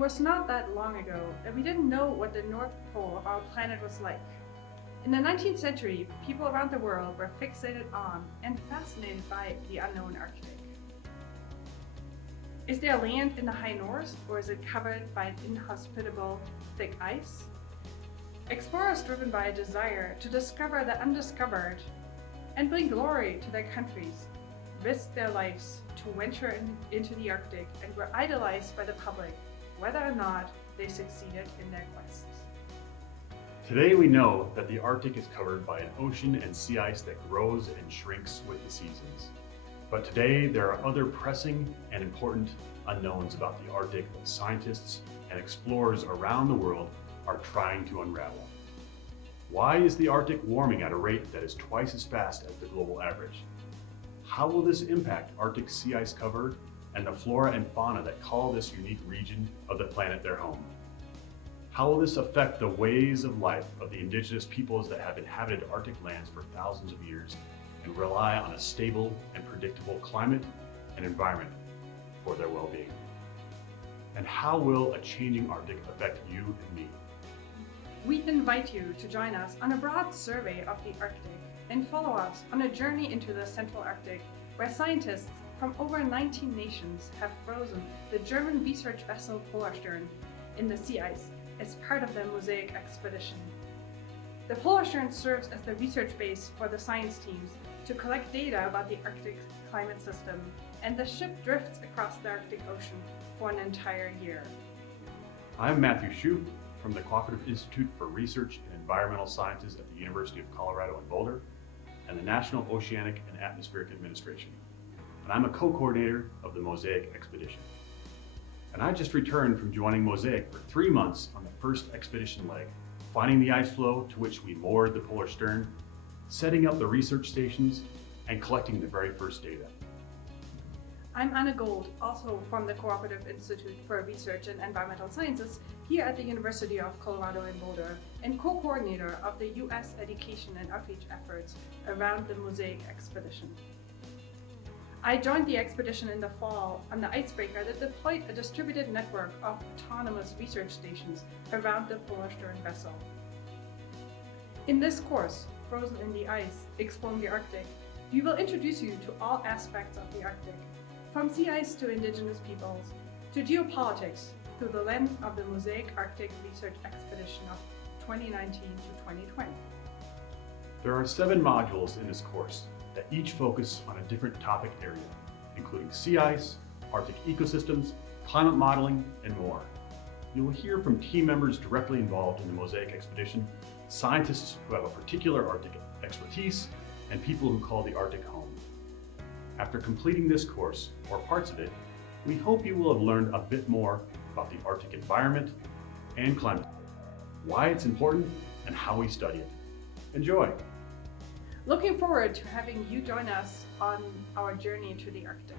was not that long ago that we didn't know what the North Pole of our planet was like. In the 19th century, people around the world were fixated on and fascinated by the unknown Arctic. Is there land in the high north, or is it covered by an inhospitable, thick ice? Explorers driven by a desire to discover the undiscovered and bring glory to their countries risked their lives to venture into the Arctic and were idolized by the public, whether or not they succeeded in their quests. Today we know that the Arctic is covered by an ocean and sea ice that grows and shrinks with the seasons. But today there are other pressing and important unknowns about the Arctic that scientists and explorers around the world are trying to unravel. Why is the Arctic warming at a rate that is twice as fast as the global average? How will this impact Arctic sea ice cover and the flora and fauna that call this unique region of the planet their home? How will this affect the ways of life of the indigenous peoples that have inhabited Arctic lands for thousands of years and rely on a stable and predictable climate and environment for their well-being? And how will a changing Arctic affect you and me? We invite you to join us on a broad survey of the Arctic and follow us on a journey into the Central Arctic, where scientists from over 19 nations have frozen the German research vessel Polarstern in the sea ice as part of the MOSAiC expedition. The Polarstern serves as the research base for the science teams to collect data about the Arctic climate system, and the ship drifts across the Arctic Ocean for an entire year. I'm Matthew Shoup from the Cooperative Institute for Research in Environmental Sciences at the University of Colorado in Boulder and the National Oceanic and Atmospheric Administration. And I'm a co-coordinator of the MOSAiC expedition. And I just returned from joining MOSAiC for 3 months on the first expedition leg, finding the ice floe to which we moored the Polarstern, setting up the research stations, and collecting the very first data. I'm Anna Gold, also from the Cooperative Institute for Research in Environmental Sciences here at the University of Colorado in Boulder, and co-coordinator of the U.S. education and outreach efforts around the MOSAiC expedition. I joined the expedition in the fall on the icebreaker that deployed a distributed network of autonomous research stations around the Polarstern vessel. In this course, Frozen in the Ice, Exploring the Arctic, we will introduce you to all aspects of the Arctic, from sea ice to indigenous peoples, to geopolitics, through the lens of the MOSAiC Arctic Research Expedition of 2019 to 2020. There are 7 modules in this course that each focus on a different topic area, including sea ice, Arctic ecosystems, climate modeling, and more. You will hear from team members directly involved in the MOSAiC expedition, scientists who have a particular Arctic expertise, and people who call the Arctic home. After completing this course, or parts of it, we hope you will have learned a bit more about the Arctic environment and climate, why it's important, and how we study it. Enjoy! Looking forward to having you join us on our journey to the Arctic.